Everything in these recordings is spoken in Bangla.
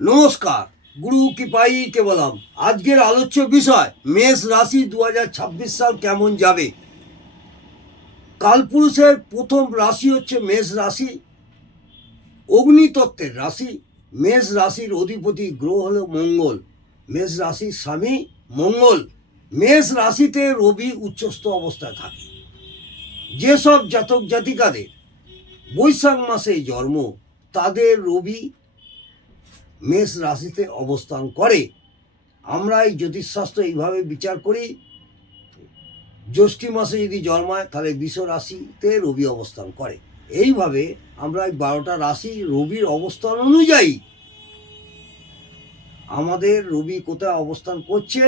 নমস্কার, গুরু কৃপাই কেবলম। আজকের আলোচ্য বিষয় মেষ রাশি 2026 সাল কেমন যাবে। কালপুরুষের প্রথম রাশি হচ্ছে মেষ রাশি, অগ্নিতত্ত্বের রাশি। মেষ রাশির অধিপতি গ্রহ হল মঙ্গল, মেষ রাশির স্বামী মঙ্গল। মেষ রাশিতে রবি উচ্চস্থ অবস্থায় থাকে। যেসব জাতক জাতিকাদের বৈশাখ মাসে জন্ম, তাদের রবি মেষ রাশিতে অবস্থান করে। আমরা এই জ্যোতিষশাস্ত্র এইভাবে বিচার করি, জ্যৈষ্ঠী মাসে যদি জন্মায় তাহলে বৃষ রাশিতে রবি অবস্থান করে। এইভাবে আমরা এই 12টা রাশি রবির অবস্থান অনুযায়ী আমাদের রবি কোথায় অবস্থান করছে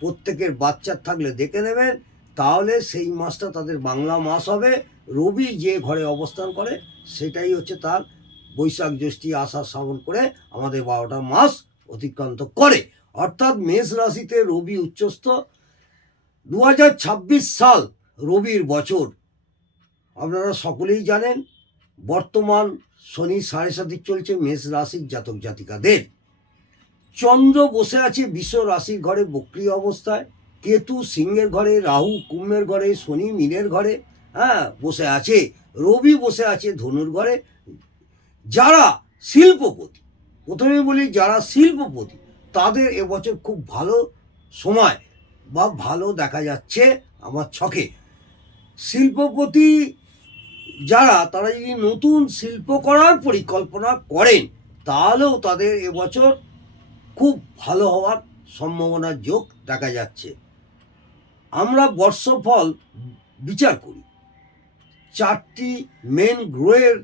প্রত্যেকের বাচ্চার থাকলে দেখে নেবেন, তাহলে সেই মাসটা তাদের বাংলা মাস হবে। রবি যে ঘরে অবস্থান করে সেটাই হচ্ছে তার বৈশাখ জ্যৈষ্ঠী আষাঢ় শ্রাবণ করে আমাদের 12টা মাস অতিক্রান্ত করে। অর্থাৎ মেষ রাশিতে রবি উচ্চস্থ। 2026 সাল রবির বছর। আপনারা সকলেই জানেন বর্তমান শনি 7.5 চলছে মেষ রাশির জাতক জাতিকাদের। চন্দ্র বসে আছে বৃষ রাশির ঘরে বক্রী অবস্থায়, কেতু সিংহের ঘরে, রাহু কুম্ভের ঘরে, শনি মীনের ঘরে বসে আছে, রবি বসে আছে ধনুর ঘরে। যারা শিল্পপতি, প্রথমে বলি যারা শিল্পপতি, তাদের এবছর খুব ভালো সময় বা ভালো দেখা যাচ্ছে আমার ছকে। শিল্পপতি যারা, তারা যদি নতুন শিল্প করার পরিকল্পনা করেন তাহলেও তাদের এবছর খুব ভালো হওয়ার সম্ভাবনার যোগ দেখা যাচ্ছে। আমরা বর্ষফল বিচার করি 4টি মেন গ্রহের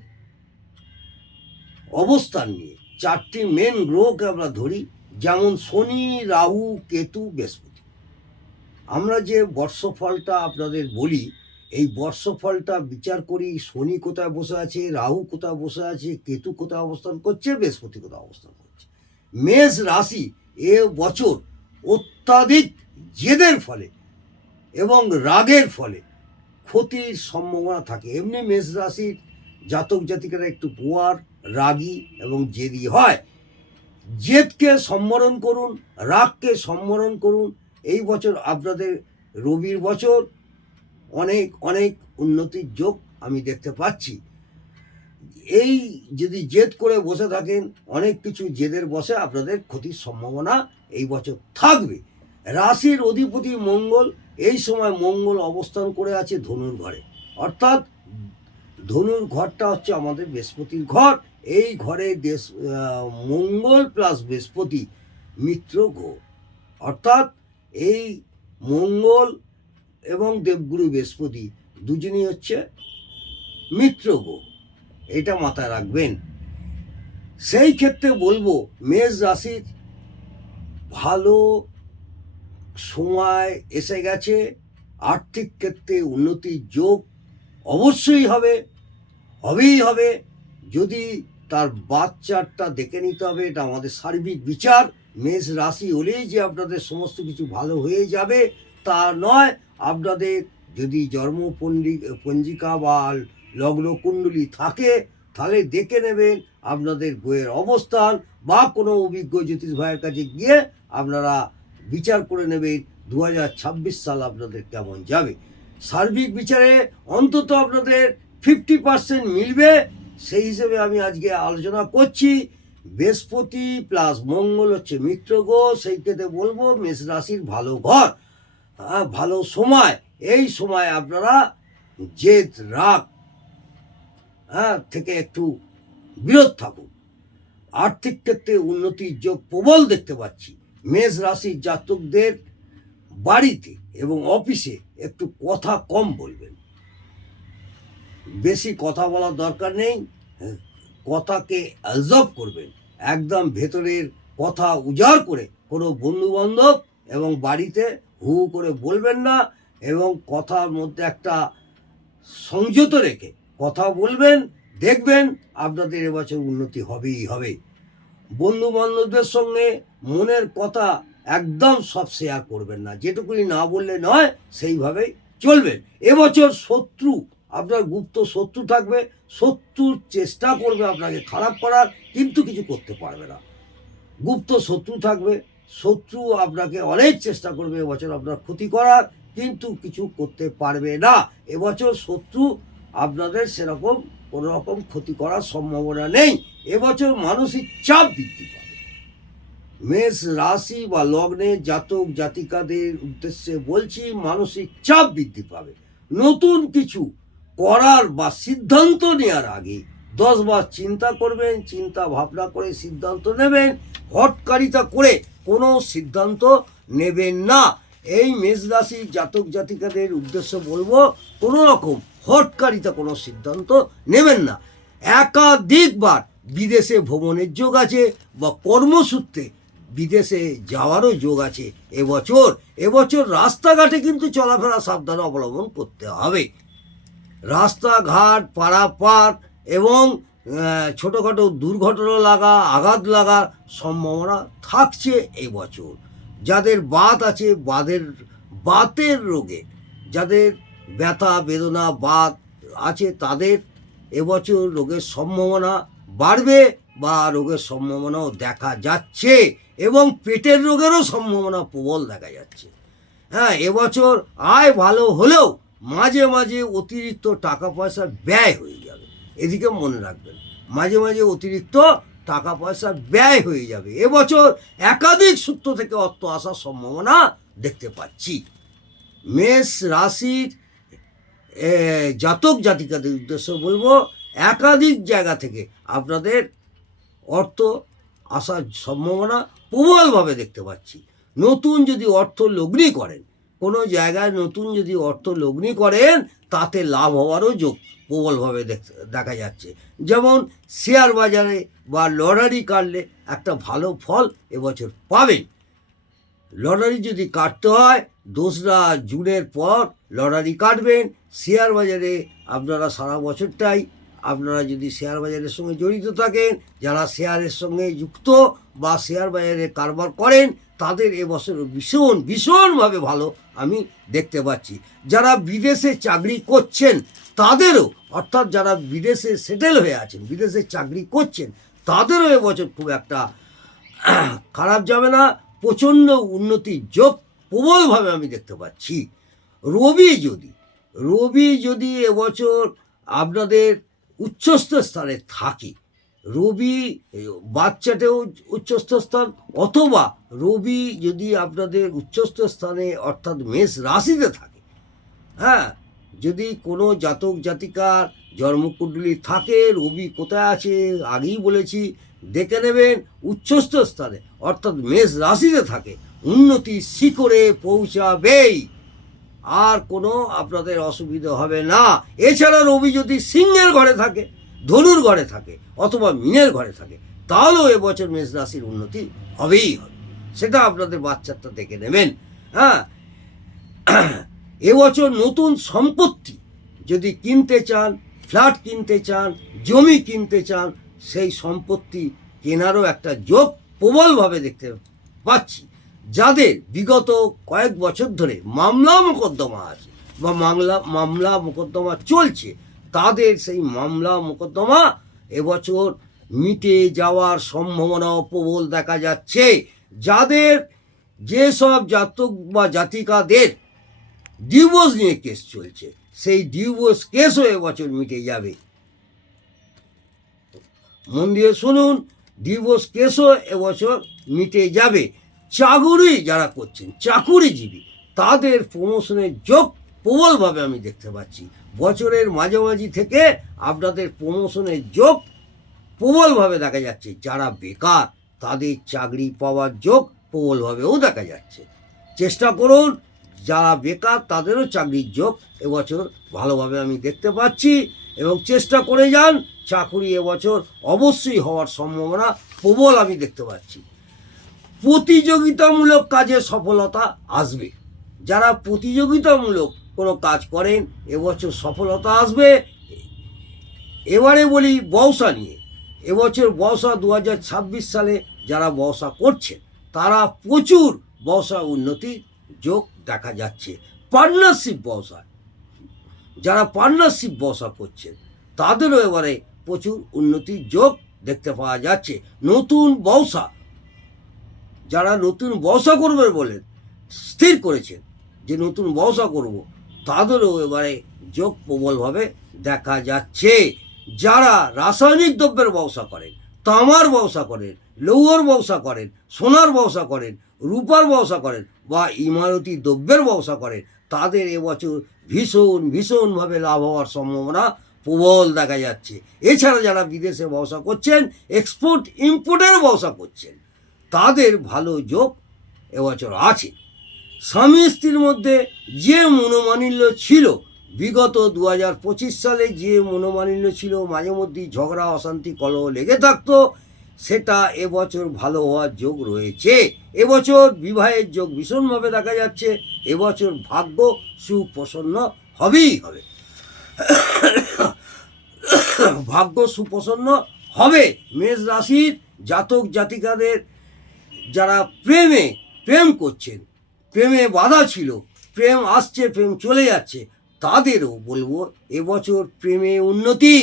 অবস্থান নিয়ে। 4টি মেন গ্রহকে আমরা ধরি, যেমন শনি, রাহু, কেতু, বৃহস্পতি। আমরা যে বর্ষফলটা আপনাদের বলি, এই বর্ষফলটা বিচার করি শনি কোথায় বসে আছে, রাহু কোথায় বসে আছে, কেতু কোথায় অবস্থান করছে, বৃহস্পতি কোথায় অবস্থান করছে। মেষ রাশি এ বছর অত্যাধিক জেদের ফলে এবং রাগের ফলে ক্ষতির সম্ভাবনা থাকে। এমনি মেষ রাশির জাতক জাতিকারা একটু পোয়ার, রাগী এবং জেদি হয়। জেদকে সম্বরণ করুন, রাগকে সম্বরণ করুন। এই বছর আপনাদের রবির বছর অনেক অনেক উন্নতির যোগ আমি দেখতে পাচ্ছি। এই যদি জেদ করে বসে থাকেন, অনেক কিছু জেদের বসে আপনাদের ক্ষতির সম্ভাবনা এই বছর থাকবে। রাশির অধিপতি মঙ্গল, এই সময় মঙ্গল অবস্থান করে আছে ধনুর ঘরে। অর্থাৎ ধনুর ঘরটা হচ্ছে আমাদের বৃহস্পতির ঘর। এই ঘরে মঙ্গল প্লাস বৃহস্পতি মিত্র গ্রহ। অর্থাৎ এই মঙ্গল এবং দেবগুরু বৃহস্পতি দুজনই হচ্ছে মিত্র গ্রহ, এটা মাথায় রাখবেন। সেই ক্ষেত্রে বলবো মেষ রাশির ভালো সময় এসে গেছে। আর্থিক ক্ষেত্রে উন্নতির যোগ অবশ্যই হবে, হবেই হবে। যদি তার বাচ্চারটা দেখে নিতে হবে, এটা আমাদের সার্বিক বিচার। মেষ রাশি হলেই যে আপনাদের সমস্ত কিছু ভালো হয়ে যাবে তা নয়। আপনাদের যদি জন্ম পঞ্জিকা বা লগ্ন কুণ্ডলী থাকে তাহলে দেখে নেবেন আপনাদের বইয়ের অবস্থান, বা কোনো অভিজ্ঞ জ্যোতিষ ভাইয়ের কাছে গিয়ে আপনারা বিচার করে নেবেন 2026 সাল আপনাদের কেমন যাবে। সার্বিক বিচারে অন্তত আপনাদের 50% মিলবে, সেই হিসেবে আমি আজকে আলোচনা করছি। বৃহস্পতি প্লাস মঙ্গল হচ্ছে মিত্র গ্রহ, সেই ক্ষেত্রে বলবো মেষ রাশির ভালো ঘর, ভালো সময়। এই সময় আপনারা জেদ রাগ থেকে একটু বিরত থাকুন। আর্থিক ক্ষেত্রে উন্নতির যোগ প্রবল দেখতে পাচ্ছি। মেষ রাশির জাতকদের বাড়িতে এবং অফিসে একটু কথা কম বলবেন, বেশি কথা বলার দরকার নেই। কথাকে অ্যাবজর্ব করবেন, একদম ভেতরের কথা উজাড় করে কোনো বন্ধুবান্ধব এবং বাড়িতে হু করে বলবেন না, এবং কথার মধ্যে একটা সংযত রেখে কথা বলবেন। দেখবেন আপনাদের এবছর উন্নতি হবেই হবে। বন্ধু বান্ধবদের সঙ্গে মনের কথা একদম সব শেয়ার করবেন না, যেটুকুনি না বললে নয় সেইভাবেই চলবেন। এবছর শত্রু, আপনার গুপ্ত শত্রু থাকবে, শত্রুর চেষ্টা করবে আপনাকে খারাপ করার, কিন্তু কিছু করতে পারবে না। গুপ্ত শত্রু থাকবে, শত্রু আপনাকে অনেক চেষ্টা করবে এবছর আপনার ক্ষতি করার, কিন্তু কিছু করতে পারবে না। এবছর শত্রু আপনাদের সেরকম কোনো রকম ক্ষতি করার সম্ভাবনা নেই। এবছর মানসিক চাপ বৃদ্ধি পাবে। মেষ রাশি বা লগ্নে জাতক জাতিকাদের উদ্দেশ্যে বলছি, মানসিক চাপ বৃদ্ধি পাবে। নতুন কিছু করার বা সিদ্ধান্ত নেওয়ার আগে 10 বার চিন্তা করবেন, চিন্তা ভাবনা করে সিদ্ধান্ত নেবেন। হঠকারিতা করে কোনো সিদ্ধান্ত নেবেন না। এই মেষ রাশি জাতক জাতিকাদের উদ্দেশ্য বলবো, কোনো রকম হঠকারিতা কোনো সিদ্ধান্ত নেবেন না। একাধিকবার বিদেশে ভ্রমণের যোগ আছে বা কর্মসূত্রে বিদেশে যাওয়ারও যোগ আছে এবছর রাস্তাঘাটে কিন্তু চলাফেরা সাবধানে অবলম্বন করতে হবে। রাস্তাঘাট পারাপার এবং ছোটোখাটো দুর্ঘটনা লাগা, আঘাত লাগার সম্ভাবনা থাকছে এবছর। যাদের বাত আছে, বাতের রোগে, যাদের ব্যথা বেদনা বাত আছে, তাদের এবছর রোগের সম্ভাবনা বাড়বে বা রোগের সম্ভাবনাও দেখা যাচ্ছে, এবং পেটের রোগেরও সম্ভাবনা প্রবল দেখা যাচ্ছে। হ্যাঁ, এবছর আয় ভালো হলেও মাঝে মাঝে অতিরিক্ত টাকা পয়সা ব্যয় হয়ে যাবে, এদিকে মনে রাখবেন। মাঝে মাঝে অতিরিক্ত টাকা পয়সা ব্যয় হয়ে যাবে। এবছর একাধিক সূত্র থেকে অর্থ আসার সম্ভাবনা দেখতে পাচ্ছি। মেষ রাশির জাতক জাতিকাদের উদ্দেশ্য বলবো, একাধিক জায়গা থেকে আপনাদের অর্থ আসার সম্ভাবনা প্রবলভাবে দেখতে পাচ্ছি। নতুন যদি অর্থ লগ্নি করেন, কোনো জায়গায় নতুন যদি অর্থ লগ্নি করেন, তাতে লাভ হওয়ারও যোগ প্রবলভাবে দেখা যাচ্ছে। যেমন শেয়ার বাজারে বা লটারি কাটলে একটা ভালো ফল এবছর পাবেন। লটারি যদি কাটতে হয় 2রা জুনের পর লটারি কাটবেন। শেয়ার বাজারে আপনারা সারা বছরটাই, আপনারা যদি শেয়ার বাজারের সঙ্গে জড়িত থাকেন, যারা শেয়ারের সঙ্গে যুক্ত বা শেয়ার বাজারে কারবার করেন, তাদের এবছর ভীষণভাবে ভালো আমি দেখতে পাচ্ছি। যারা বিদেশে চাকরি করছেন তাদেরও, অর্থাৎ যারা বিদেশে সেটেল হয়ে আছেন, বিদেশে চাকরি করছেন, তাদেরও এবছর খুব একটা খারাপ যাবে না। প্রচণ্ড উন্নতির যোগ প্রবলভাবে আমি দেখতে পাচ্ছি। রবি যদি এবছর আপনাদের উচ্চস্থ স্থানে থাকে, রবি বাচ্চাতেও উচ্চস্থ স্থান, অথবা রবি যদি আপনাদের উচ্চস্থ স্থানে অর্থাৎ মেষ রাশিতে থাকে, হ্যাঁ, যদি কোনো জাতক জাতিকার জন্মকুণ্ডলী থাকে, রবি কোথায় আছে আগেই বলেছি, দেখে নেবেন। উচ্চস্থ স্থানে অর্থাৎ মেষ রাশিতে থাকে, উন্নতির শিখরে পৌঁছাবেই, আর কোনো আপনাদের অসুবিধা হবে না। এছাড়া রবি যদি সিংহের ঘরে থাকে, ধনুর ঘরে থাকে, অথবা মীনের ঘরে থাকে, তাহলেও এবছর মেষ রাশির উন্নতি হবেই হবে। সেটা আপনাদের বাচ্চাটা দেখে নেবেন। হ্যাঁ, এবছর নতুন সম্পত্তি যদি কিনতে চান, ফ্ল্যাট কিনতে চান, জমি কিনতে চান, সেই সম্পত্তি কেনারও একটা যোগ প্রবলভাবে দেখতে পাচ্ছি। যাদের বিগত কয়েক বছর ধরে মামলা মোকদ্দমা আছে বা মামলা মোকদ্দমা চলছে, তাদের সেই মামলা মোকদ্দমা এবছর মিটে যাওয়ার সম্ভাবনাও প্রবল দেখা যাচ্ছে। যাদের যেসব জাতক বা জাতিকাদের ডিভোর্স নিয়ে কেস চলছে, সেই ডিভোর্স কেসও এবছর মিটে যাবে। মন দিয়ে শুনুন, ডিভোর্স কেসও এবছর মিটে যাবে। চাকুরি যারা করছেন, চাকুরিজীবী, তাদের প্রমোশনের যোগ প্রবলভাবে আমি দেখতে পাচ্ছি। বছরের মাঝামাঝি থেকে আপনাদের প্রমোশনের যোগ প্রবলভাবে দেখা যাচ্ছে। যারা বেকার, তাদের চাকরি পাওয়ার যোগ প্রবলভাবেও দেখা যাচ্ছে। চেষ্টা করুন, যারা বেকার তাদেরও চাকরির যোগ এবছর ভালোভাবে আমি দেখতে পাচ্ছি, এবং চেষ্টা করে যান। চাকুরি এবছর অবশ্যই হওয়ার সম্ভাবনা প্রবল আমি দেখতে পাচ্ছি। প্রতিযোগিতামূলক কাজে সফলতা আসবে। যারা প্রতিযোগিতামূলক কোনো কাজ করেন, এবছর সফলতা আসবে। এবারে বলি ব্যবসা নিয়ে। এবছর ব্যবসা 2026 সালে যারা ব্যবসা করছেন, তারা প্রচুর ব্যবসা উন্নতির যোগ দেখা যাচ্ছে। পার্টনারশিপ ব্যবসা, যারা পার্টনারশিপ ব্যবসা করছেন, তাদেরও এবারে প্রচুর উন্নতির যোগ দেখতে পাওয়া যাচ্ছে। নতুন ব্যবসা যারা নতুন ব্যবসা করবে বলে স্থির করেছেন যে নতুন ব্যবসা করব, তাদেরও এবারে যোগ প্রবলভাবে দেখা যাচ্ছে। যারা রাসায়নিক দ্রব্যের ব্যবসা করেন, তামার ব্যবসা করেন, লৌহর ব্যবসা করেন, সোনার ব্যবসা করেন, রূপার ব্যবসা করেন বা ইমারতি দ্রব্যের ব্যবসা করেন, তাদের এবছর ভীষণভাবে লাভ হওয়ার সম্ভাবনা প্রবল দেখা যাচ্ছে। এছাড়া যারা বিদেশে ব্যবসা করছেন, এক্সপোর্ট ইম্পোর্টের ব্যবসা করছেন, তাদের ভালো যোগ এবছর আছে। স্বামী স্ত্রীর মধ্যে যে মনোমালিন্য ছিল, বিগত 2025 সালে যে মনোমালিন্য ছিল, মাঝে মধ্যেই ঝগড়া অশান্তি কলহ লেগে থাকতো, সেটা এবছর ভালো হওয়ার যোগ রয়েছে। এবছর বিবাহের যোগ ভীষণভাবে দেখা যাচ্ছে। এবছর ভাগ্য সুপ্রসন্ন হবেই হবে, ভাগ্য সুপ্রসন্ন হবে। মেষ রাশির জাতক জাতিকাদের যারা প্রেম করছেন, প্রেমে বাধা ছিল, প্রেম আসছে, প্রেম চলে যাচ্ছে, তাদেরও বলবো এবছর প্রেমে উন্নতি।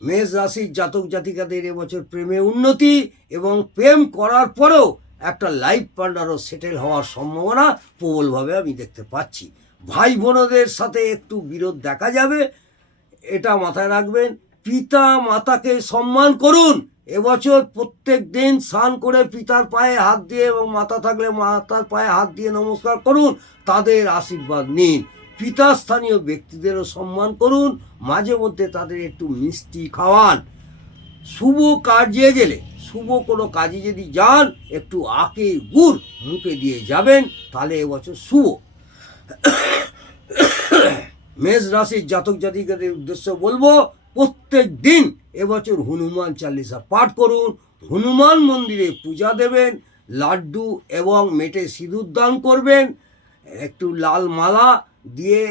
মেষ রাশির জাতক জাতিকাদের এবছর প্রেমে উন্নতি এবং প্রেম করার পরেও একটা লাইফ পার্টনারও সেটেল হওয়ার সম্ভাবনা প্রবলভাবে আমি দেখতে পাচ্ছি। ভাই বোনদের সাথে একটু বিরোধ দেখা যাবে, এটা মাথায় রাখবেন। পিতা মাতাকে সম্মান করুন। এবছর প্রত্যেক দিন স্নান করে পিতার পায়ে হাত দিয়ে এবং মাতা থাকলে মাতার পায়ে হাত দিয়ে নমস্কার করুন, তাদের আশীর্বাদ নিন। পিতা স্থানীয় ব্যক্তিদেরও সম্মান করুন, মাঝে মধ্যে তাদের একটু মিষ্টি খাওয়ান। শুভ কাজে গেলে, শুভ কোনো কাজে যদি যান, একটু আখে গুড় মুখে দিয়ে যাবেন, তাহলে এবছর শুভ। মেষ রাশির জাতক জাতিকাদের উদ্দেশ্য বলবো, প্রত্যেক দিন এবছর হনুমান চালিসা পাঠ করুন, হনুমান মন্দিরে পূজা দেবেন, লাড্ডু এবং মেটে সিঁদুর দান করবেন, একটু লাল মালা দিয়ে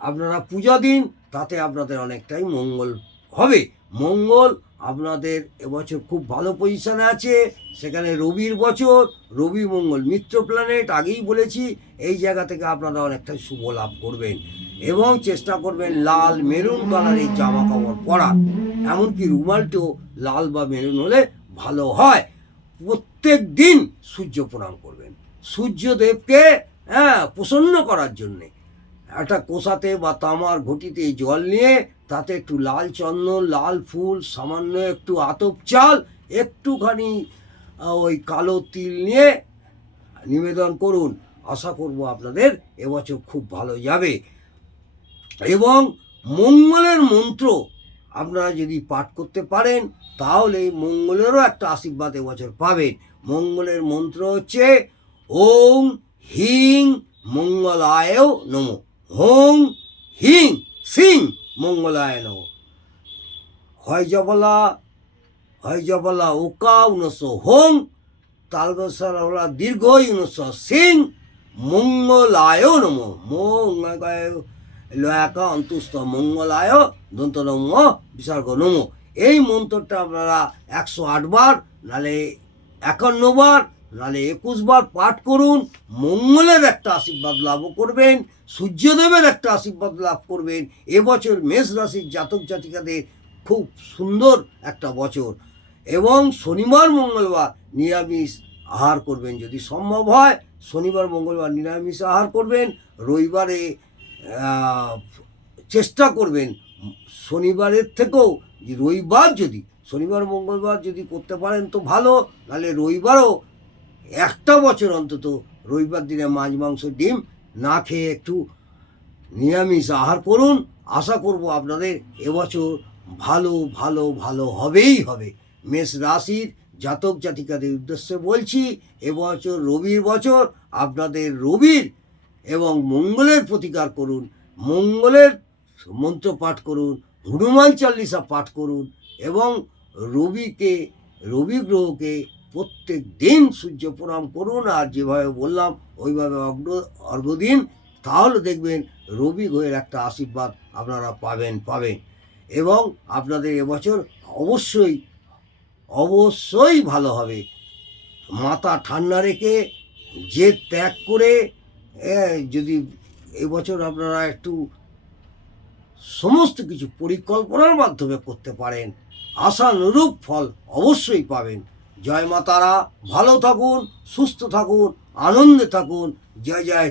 আপনারা পূজা দিন, তাতে আপনাদের অনেকটাই মঙ্গল হবে। মঙ্গল আপনাদের এবছর খুব ভালো পজিশনে আছে। সেখানে রবির বছর, রবি মঙ্গল মিত্র প্ল্যানেট, আগেই বলেছি, এই জায়গা থেকে আপনারা অনেকটাই শুভ লাভ করবেন এবং চেষ্টা করবেন লাল মেরুন কালারের জামা কাপড় পরা, এমনকি রুমালটিও লাল বা মেরুন হলে ভালো হয়। প্রত্যেক দিন সূর্য প্রণাম করবেন, সূর্যদেবকে প্রসন্ন করার জন্যে একটা কোষাতে বা তামার ঘটিতে জল নিয়ে তাতে একটু লাল চন্দন, লাল ফুল, সামান্য একটু আতপ চাল, একটুখানি ওই কালো তিল নিয়ে নিবেদন করুন। আশা করব আপনাদের এবছর খুব ভালো যাবে। এবং মঙ্গলের মন্ত্র আপনারা যদি পাঠ করতে পারেন, তাহলে মঙ্গলেরও একটা আশীর্বাদ এবছর পাবেন। মঙ্গলের মন্ত্র হচ্ছে ওং হিং মঙ্গলায় নমঃ, হোং হিং সিং মঙ্গলায় নমঃ। হয় জবলা ওকা 1900 হোং, তালবসরা দীর্ঘ 1900 সিং মঙ্গলায় নমঃ। মঙ্গলায় লয়াকা অন্তুস্থ মঙ্গলায় দন্ত নম বিসর্গ নম। এই মন্ত্রটা আপনারা 108 বার, নালে 51 বার, নালে 21 বার পাঠ করুন। মঙ্গলের একটা আশীর্বাদ লাভ করবেন, সূর্যদেবের একটা আশীর্বাদ লাভ করবেন। এবছর মেষ রাশির জাতক জাতিকাদের খুব সুন্দর একটা বছর। এবং শনিবার মঙ্গলবার নিরামিষ আহার করবেন, যদি সম্ভব হয় শনিবার মঙ্গলবার নিরামিষ আহার করবেন। রবিবারে চেষ্টা করবেন শনিবারের থেকেও রবিবার, যদি শনিবার মঙ্গলবার যদি করতে পারেন তো ভালো, নাহলে রবিবারও একটা বছর অন্তত রবিবার দিনে মাছ মাংস ডিম না খেয়ে একটু নিরামিষ আহার করুন। আশা করব আপনাদের এবছর ভালো ভালো ভালো হবেই হবে। মেষ রাশির জাতক জাতিকাদের উদ্দেশ্যে বলছি, এবছর রবির বছর, আপনাদের রবির এবং মঙ্গলের প্রতিকার করুন, মঙ্গলের মন্ত্র পাঠ করুন, হনুমান চালিসা পাঠ করুন এবং রবি গ্রহকে প্রত্যেক দিন সূর্য প্রণাম করুন। আর যেভাবে বললাম ওইভাবে অর্ঘ্য দিন, তাহলে দেখবেন রবি গ্রহের একটা আশীর্বাদ আপনারা পাবেন এবং আপনাদের এবছর অবশ্যই ভালো হবে। মাথা ঠান্ডা রেখে জেদ ত্যাগ করে যদি এবছর আপনারা একটু সমস্ত কিছু পরিকল্পনার মাধ্যমে করতে পারেন, আশানুরূপ ফল অবশ্যই পাবেন। জয় মা তারা, ভালো থাকুন, সুস্থ থাকুন, আনন্দে থাকুন। জয় জয়